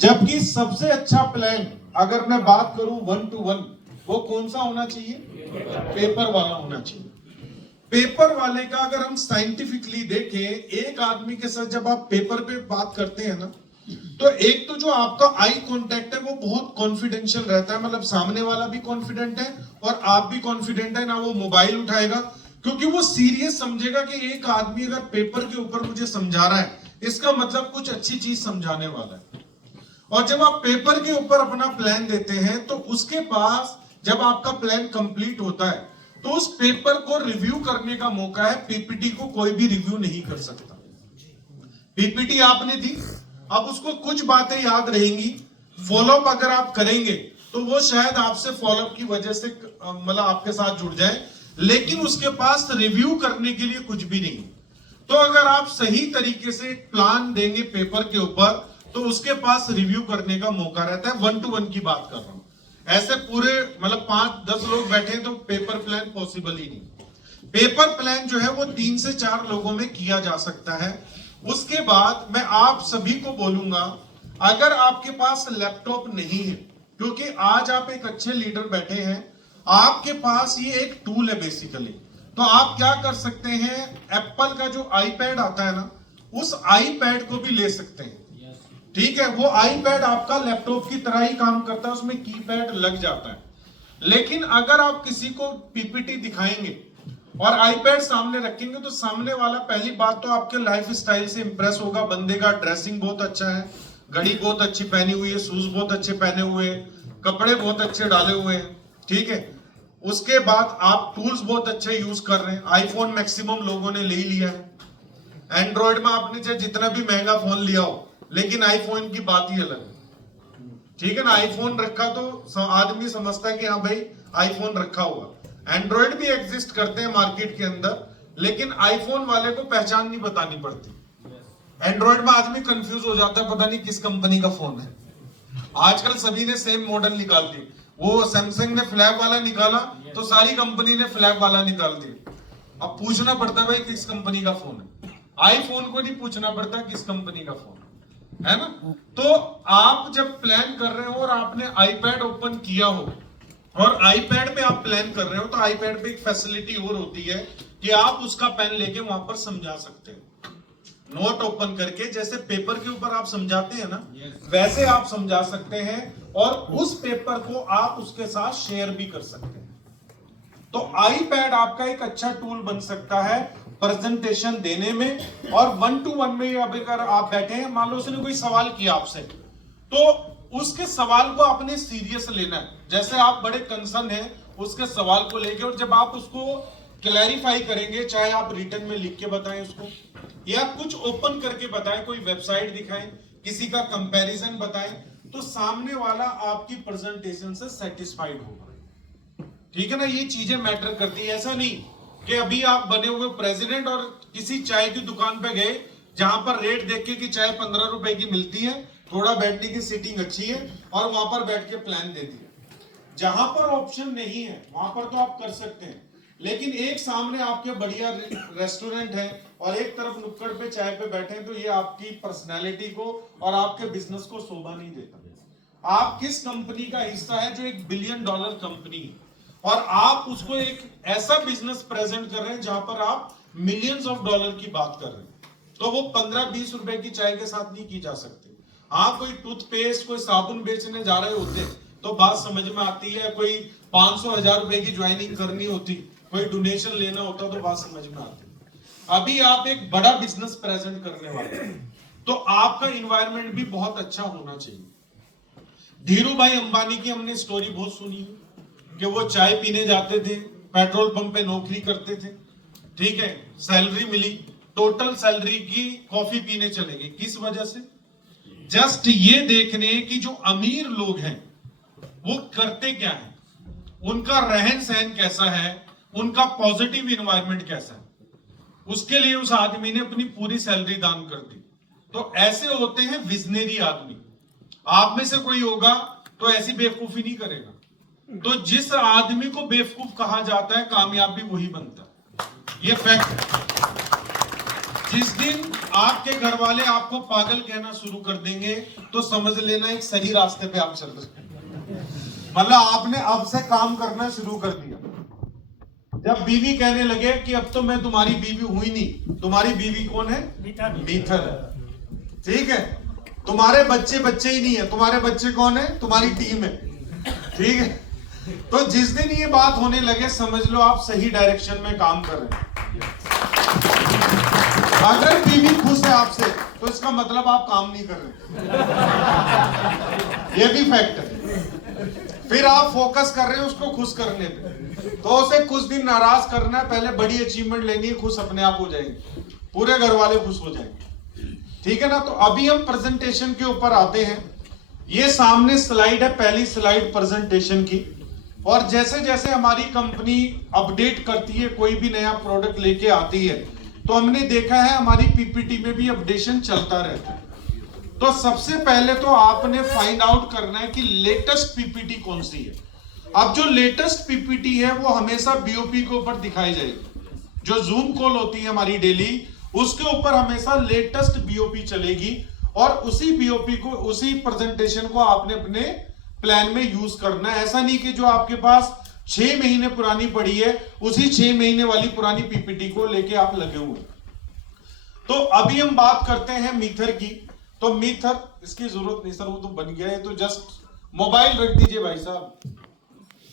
जबकि सबसे अच्छा प्लान अगर मैं बात करूं 1 to 1 वो कौन सा होना चाहिए? पेपर वाला होना चाहिए। पेपर वाले का अगर हम साइंटिफिकली देखें, एक आदमी के साथ जब आप पेपर पे बात करते हैं ना, तो एक तो जो आपका आई कांटेक्ट है वो बहुत कॉन्फिडेंशियल रहता है, मतलब सामने वाला भी कॉन्फिडेंट है और आप भी कॉन्फिडेंट है ना। वो मोबाइल उठाएगा क्योंकि वो सीरियस समझेगा कि एक आदमी अगर पेपर के ऊपर मुझे समझा रहा है, इसका मतलब कुछ अच्छी चीज समझाने वाला है। और जब आप पेपर के ऊपर अपना प्लान देते हैं तो उसके पास जब आपका प्लान कंप्लीट होता है तो उस पेपर को रिव्यू करने का मौका है। पीपीटी को कोई भी रिव्यू नहीं कर सकता। पीपीटी आपने दी, अब उसको कुछ बातें याद रहेंगी, फॉलोअप अगर आप करेंगे तो वो शायद आपसे फॉलोअप की वजह से मतलब आपके साथ जुड़ जाए, लेकिन उसके पास रिव्यू करने के लिए कुछ भी नहीं। तो अगर आप सही तरीके से प्लान देंगे पेपर के ऊपर तो उसके पास रिव्यू करने का मौका रहता है। 1 to 1 की बात कर रहा हूं, ऐसे पूरे मतलब 5-10 लोग बैठे तो पेपर प्लान पॉसिबल ही नहीं। पेपर प्लान जो है वो 3 से 4 लोगों में किया जा सकता है। उसके बाद मैं आप सभी को बोलूंगा, अगर आपके पास लैपटॉप नहीं है, क्योंकि आज आप एक अच्छे लीडर बैठे हैं, आपके पास ये एक टूल है बेसिकली, तो आप क्या कर सकते हैं, एप्पल का जो आईपैड आता है ना, उस आईपैड को भी ले सकते हैं। ठीक है, वो आईपैड आपका लैपटॉप की तरह ही काम करता है, उसमें कीपैड लग जाता है। लेकिन अगर आप किसी को पीपीटी दिखाएंगे और आईपैड सामने रखेंगे तो सामने वाला पहली बात तो आपके लाइफ स्टाइल से इंप्रेस होगा। बंदे का ड्रेसिंग बहुत अच्छा है, घड़ी बहुत अच्छी पहनी हुई है, शूज बहुत अच्छे पहने हुए, कपड़े बहुत अच्छे डाले हुए हैं, ठीक है। उसके बाद आप टूल्स बहुत अच्छे यूज कर रहे हैं। आईफोन मैक्सिमम लोगों ने ले ही लिया है। एंड्रॉइड में आपने चाहे जितना भी महंगा फोन लिया हो, लेकिन आईफोन की बात ही अलग है, ठीक है ना। आईफोन रखा तो आदमी समझता है कि हाँ भाई आईफोन रखा हुआ। एंड्रॉइड भी एग्जिस्ट करते हैं मार्केट के अंदर, लेकिन आईफोन वाले को पहचान नहीं बतानी पड़ती। एंड्रॉइड में आदमी कंफ्यूज हो जाता है, पता नहीं किस कंपनी का फोन है। आजकल सभी ने सेम मॉडल निकाल दी। वो सैमसंग ने फ्लैग वाला निकाला तो सारी कंपनी ने फ्लैग वाला निकाल दिया। अब पूछना पड़ता है भाई किस कंपनी का फोन है। आईफोन को नहीं पूछना पड़ता किस कंपनी का फोन है ना। तो आप जब प्लान कर रहे हो और आपने आईपैड ओपन किया हो और आईपैड पे आप प्लान कर रहे हो, तो आईपैड पे एक फैसिलिटी और होती है कि आप उसका पेन लेके वहां पर समझा सकते हो। नोट ओपन करके जैसे पेपर के ऊपर आप समझाते हैं ना, वैसे आप समझा सकते हैं और उस पेपर को आप उसके साथ शेयर भी कर सकते हैं। तो आईपैड आपका एक अच्छा टूल बन सकता है प्रेजेंटेशन देने में। और 1 to 1 में अगर आप बैठे हैं, मान लो उसने कोई सवाल किया आपसे, तो उसके सवाल को आपने सीरियस लेना है। जैसे आप बड़े कंसर्न हैं उसके सवाल को लेके, और जब आप उसको क्लैरिफाई करेंगे, चाहे आप रिटर्न में लिख के बताएं उसको या कुछ ओपन करके बताएं, कोई वेबसाइट दिखाएं, किसी का कंपैरिजन बताएं, तो सामने वाला आपकी प्रेजेंटेशन से सेटिस्फाइड होगा। ठीक है ना, ये चीजें मैटर करती है। ऐसा नहीं कि अभी आप बने हुए प्रेसिडेंट और किसी चाय की दुकान पे गए जहां पर रेट देख के कि चाय 15 रुपए की मिलती है, थोड़ा बैठने की सीटिंग अच्छी है, और वहां पर बैठ के प्लान दे दिया। जहां पर ऑप्शन नहीं है वहां पर तो आप कर सकते हैं, लेकिन एक सामने आपके बढ़िया रेस्टोरेंट है और एक तरफ नुक्कड़ पे चाय पे बैठे हैं, तो ये आपकी पर्सनैलिटी को और आपके बिजनेस को शोभा नहीं देता। आप किस कंपनी का हिस्सा है जो $1 बिलियन कंपनी है, और आप उसको एक ऐसा बिजनेस प्रेजेंट कर रहे हैं जहां पर आप मिलियंस ऑफ डॉलर की बात कर रहे हैं, तो वो 15-20 रुपए की चाय के साथ नहीं की जा सकती। आप कोई टूथपेस्ट, कोई साबुन बेचने जा रहे होते तो बात समझ में आती है। कोई 500-1000 रुपए की ज्वाइनिंग करनी होती, कोई डोनेशन लेना होता तो बात समझ में आती। अभी आप एक बड़ा बिजनेस प्रेजेंट करने वाले हैं, तो आपका इन्वायरमेंट भी बहुत अच्छा होना चाहिए। धीरू भाई अंबानी की हमने स्टोरी बहुत सुनी है कि वो चाय पीने जाते थे, पेट्रोल पंप पे नौकरी करते थे, ठीक है, सैलरी मिली, टोटल सैलरी की कॉफी पीने चले गए। किस वजह से? जस्ट ये देखने कि जो अमीर लोग हैं वो करते क्या है, उनका रहन सहन कैसा है, उनका पॉजिटिव इन्वायरमेंट कैसा है, उसके लिए उस आदमी ने अपनी पूरी सैलरी दान कर दी। तो ऐसे होते हैं विजनरी आदमी। आप में से कोई होगा तो ऐसी बेवकूफी नहीं करेगा। तो जिस आदमी को बेवकूफ कहा जाता है, कामयाब भी वही बनता है, ये फैक्ट है। जिस दिन आपके घर वाले आपको पागल कहना शुरू कर देंगे तो समझ लेना एक सही रास्ते पे आप चल रहे हैं। मतलब आपने अब से काम करना शुरू कर दिया। जब बीवी कहने लगे कि अब तो मैं तुम्हारी बीवी हुई नहीं, तुम्हारी बीवी कौन है? मीथर है। ठीक है, तुम्हारे बच्चे बच्चे ही नहीं है, तुम्हारे बच्चे कौन है? तुम्हारी टीम है। ठीक है, तो जिस दिन ये बात होने लगे समझ लो आप सही डायरेक्शन में काम कर रहे हैं। अगर बीवी खुश है आपसे तो इसका मतलब आप काम नहीं कर रहे, ये भी फैक्ट है। फिर आप फोकस कर रहे हैं उसको खुश करने पे, तो उसे कुछ दिन नाराज करना है, पहले बड़ी अचीवमेंट लेनी है, खुश अपने आप हो जाएंगे, पूरे घर वाले खुश हो जाएंगे। ठीक है ना। तो अभी हम प्रेजेंटेशन के ऊपर आते हैं। ये सामने स्लाइड है, पहली स्लाइड प्रेजेंटेशन की। और जैसे जैसे हमारी कंपनी अपडेट करती है, कोई भी नया प्रोडक्ट लेके आती है, तो हमने देखा है हमारी पीपीटी में भी अपडेशन चलता रहता है। तो सबसे पहले तो आपने फाइंड आउट करना है कि लेटेस्ट पीपीटी कौन सी है। अब जो लेटेस्ट पीपीटी है वो हमेशा बीओपी के ऊपर दिखाई जाएगी। जो जूम कॉल होती है हमारी डेली, उसके ऊपर हमेशा लेटेस्ट बीओपी चलेगी और उसी बीओपी को, उसी प्रेजेंटेशन को आपने अपने प्लान में यूज करना है। ऐसा नहीं कि जो आपके पास 6 महीने पुरानी पड़ी है उसी 6 महीने वाली पुरानी पीपीटी को लेके आप लगे हुए। तो अभी हम बात करते हैं मीथर की। तो मीथर, इसकी जरूरत नहीं सर, वो तो बन गया है, तो जस्ट मोबाइल रख दीजिए भाई साहब।